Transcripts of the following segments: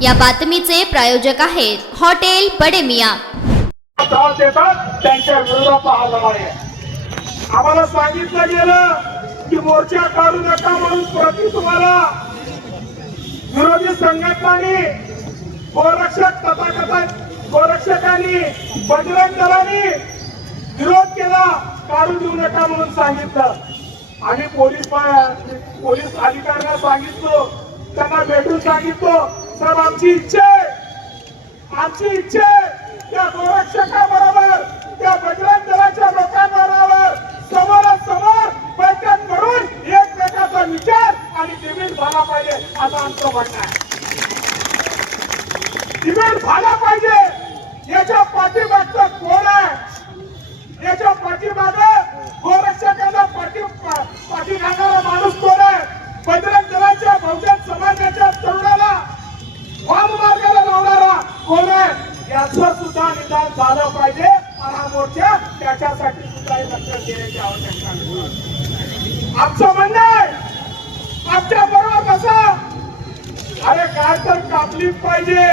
या बातमीचे प्रायोजक आहेत हॉटेल बडे मियां। त्यांच्या विरोधात हा लढाई आहे। आम्हाला सांगितलं गेलं की मोर्चा काढू नका म्हणून प्रति तुम्हाला विरोधी संघटनांनी गोरक्षक तथाकथित गोरक्षकांनी बजरंग दलांनी विरोध केला, काढू देऊ नका म्हणून सांगितलं। आणि पोलीस अधिकाऱ्यांना सांगितलं, त्यांना भेटून सांगितलं, साहेब आमची इच्छा आहे त्या गोरक्षकाबरोबर त्या बजरंग दलाच्या लोकांबरोबर समोरासमोर बैठक करून एकमेकाचा विचार आणि डिबेट झाला पाहिजे असं आमचं म्हणणं आहे। डिबेट झाला पाहिजे। याच्या पाठीमागचं कोण आहे? याच्या पाठीमागे गोरक्षकांना पाठी घालणारा माणूस कोण आहे? बजरंग दलाच्या बहुजन समाजाच्या तरुणाला वाममार्गाला लावणारा कोण आहे? याचं सुद्धा निदान झालं पाहिजे। आणि हा मोर्चा त्याच्यासाठी सुद्धा लक्ष देण्याची आवश्यकता आहे। आमचं म्हणणं आहे, आमच्या बरोबर बसा। अरे काय तर कापलीच पाहिजे।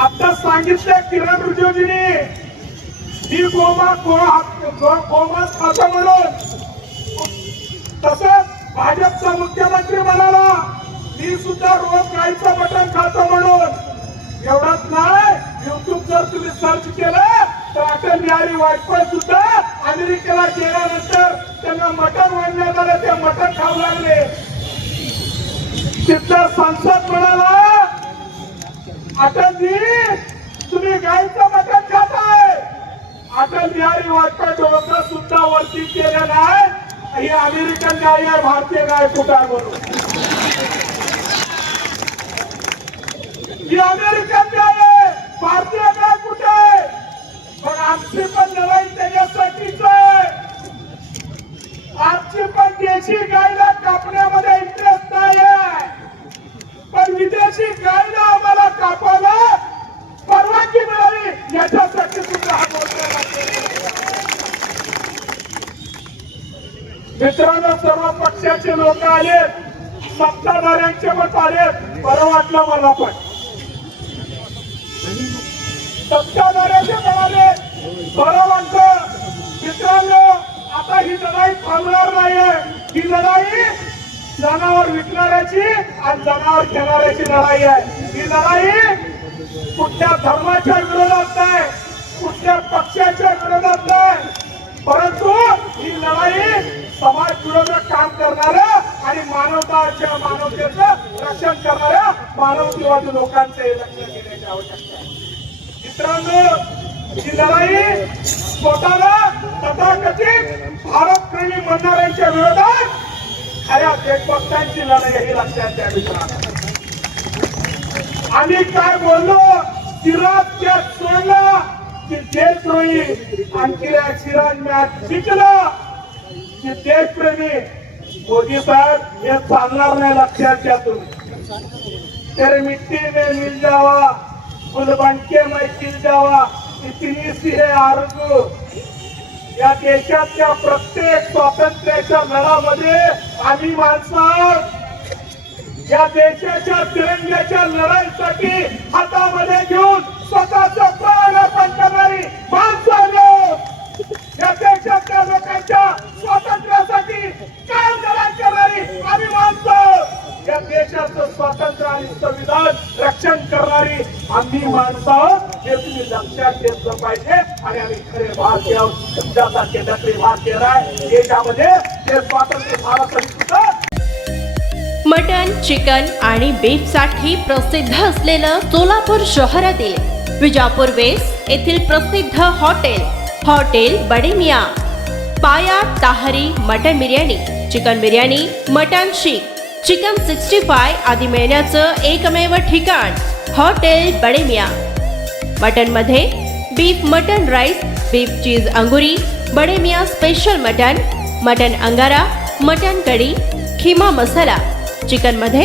आता सांगितलं किरण रिजिजूंनी ही गोमांस खातं म्हणून, तसंच भाजपचा मुख्यमंत्री म्हणाला मी सुद्धा रोज गाईचं मटण खातो म्हणून। एवढंच नाही, युट्यूब जर तुम्ही सर्च केलं तर अटल बिहारी वाजपेयी सुद्धा अमेरिकेला गेल्यानंतर त्यांना मटण वाढण्यात आलं, ते मटण खाऊ लागले। तिथला संसद म्हणाला अटलजी तुम्ही गाईचं मटण खाताय। अटल बिहारी वाजपेयी डोकं सुद्धा वरती केलं नाही, ही अमेरिकन गाय आहे, भारतीय गाय कुठार म्हणून। ही अमेरिकन गाय आहे, भारतीय गाय कुठे आहे? पण आमची पण लढाई त्याच्यासाठीच आहे। आमची पण देशी गायला कापण्यामध्ये इंटरेस्ट नाही आहे, पण विदेशी गायला आम्हाला कापायला परवानगी मिळावी याच्यासाठी सुद्धा हा मोर्चा लागतो। मित्रांनो, सर्व पक्षाचे लोक आलेत, सत्ताधाऱ्यांचे मत आलेत, बरं वाटलं मला पण। सत्ताधाऱ्यांचे म्हणाले बरं वाटतं। मित्रांनो, आता ही लढाई थांबणार नाहीये। ही लढाई जनावर विकणाऱ्याची आणि जनावर घेणाऱ्याची लढाई आहे। ही लढाई कुठल्या धर्माच्या विरोधात नाही, कुठल्या पक्षाच्या विरोधात नाही, परंतु ही लढाई समाज विरोधात काम करणाऱ्या आणि मानवतेचं रक्षण करणाऱ्या मानवतेवादी लोकांचे लक्ष देण्याची आवश्यकता आहे। मित्रांनो, ही लढाई स्वतःला तथाकथित भारतप्रेमी म्हणणाऱ्यांच्या विरोधात खऱ्या देशभक्तांची लढाई ही लक्षात द्या। मित्रांनो, आम्ही काय बोललो, चिराग सोडला की देशद्रोही आणखी शिराज मॅच जिंकला की देशप्रेमी। मोदी साहेब हे चालणार नाही, लक्षात घ्या तुम्ही। तेरे मिट्टी में मिल जावा, फुल बनके मैं खिल जावा, इतनी सी है आरज़ू। या देशाच्या प्रत्येक स्वातंत्र्याच्या लढ्यामध्ये आम्ही माणसं, या देशाच्या तिरंग्याच्या लढाईसाठी हातामध्ये घेऊन स्वतःचा प्राण अर्पण करणारी माणसं, या देशाच्या लोकांच्या स्वातंत्र्यासाठी कायम लढाई करणारी आम्ही माणसं, या देशाचं स्वातंत्र्य आणि संविधान रक्षण करणारी आम्ही माणसं, हे तुम्ही लक्षात घेतलं पाहिजे। आणि आम्ही खरे भारतीय, तुमच्यासारखे नकली भारतीय नाही। देशामध्ये ते स्वातंत्र्य झालं सुद्धा मटन, चिकन आणि बीफ साठी प्रसिद्ध असलेलं सोलापूर शहरातील विजापूर वेस्ट येथील प्रसिद्ध hotel Bade Miyan. Paya tahari mutton biryani, chicken biryani, mutton seekh, chicken 65 आदी मिळण्याचं एकमेव ठिकाण हॉटेल बडे मियां। मटन मध्ये beef mutton rice, beef cheese angoori, Bade Miyan special mutton, mutton angara, mutton kadhi, keema masala. Chicken मध्ये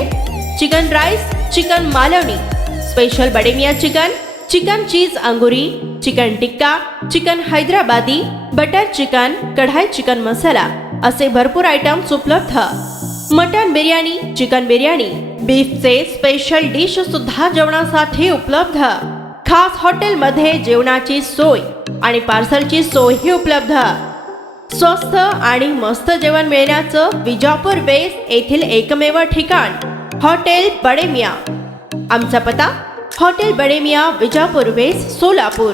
chicken rice, chicken Malvani, special Bade Miyan chicken, chicken cheese angoori, chicken tikka, chicken Hyderabadi, butter chicken, kadhai chicken masala असे भरपूर आयटम्स उपलब्ध। मटन बिर्याणी, चिकन बिर्याणी, बीफचे स्पेशल डिश सुद्धा जेवणासाठी उपलब्ध. खास हॉटेलमध्ये जेवणाची सोय आणि पार्सलची सोयही उपलब्ध. स्वस्त आणि मस्त जेवण मिळण्याचं विजापूर वेस्ट येथील एकमेव ठिकाण हॉटेल बडे मियां. आमचा पत्ता हॉटेल बडे मियां, विजापूर वेस्ट, सोलापूर.